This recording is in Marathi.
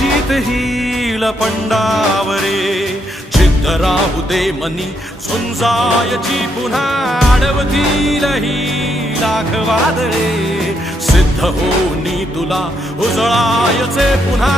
जीत हिल पंडावरे जिद्द राहू दे मनी झुंजायची पुन्हा अडवतील ही लाख वादळे सिद्ध होनी तुला उजळायचे पुन्हा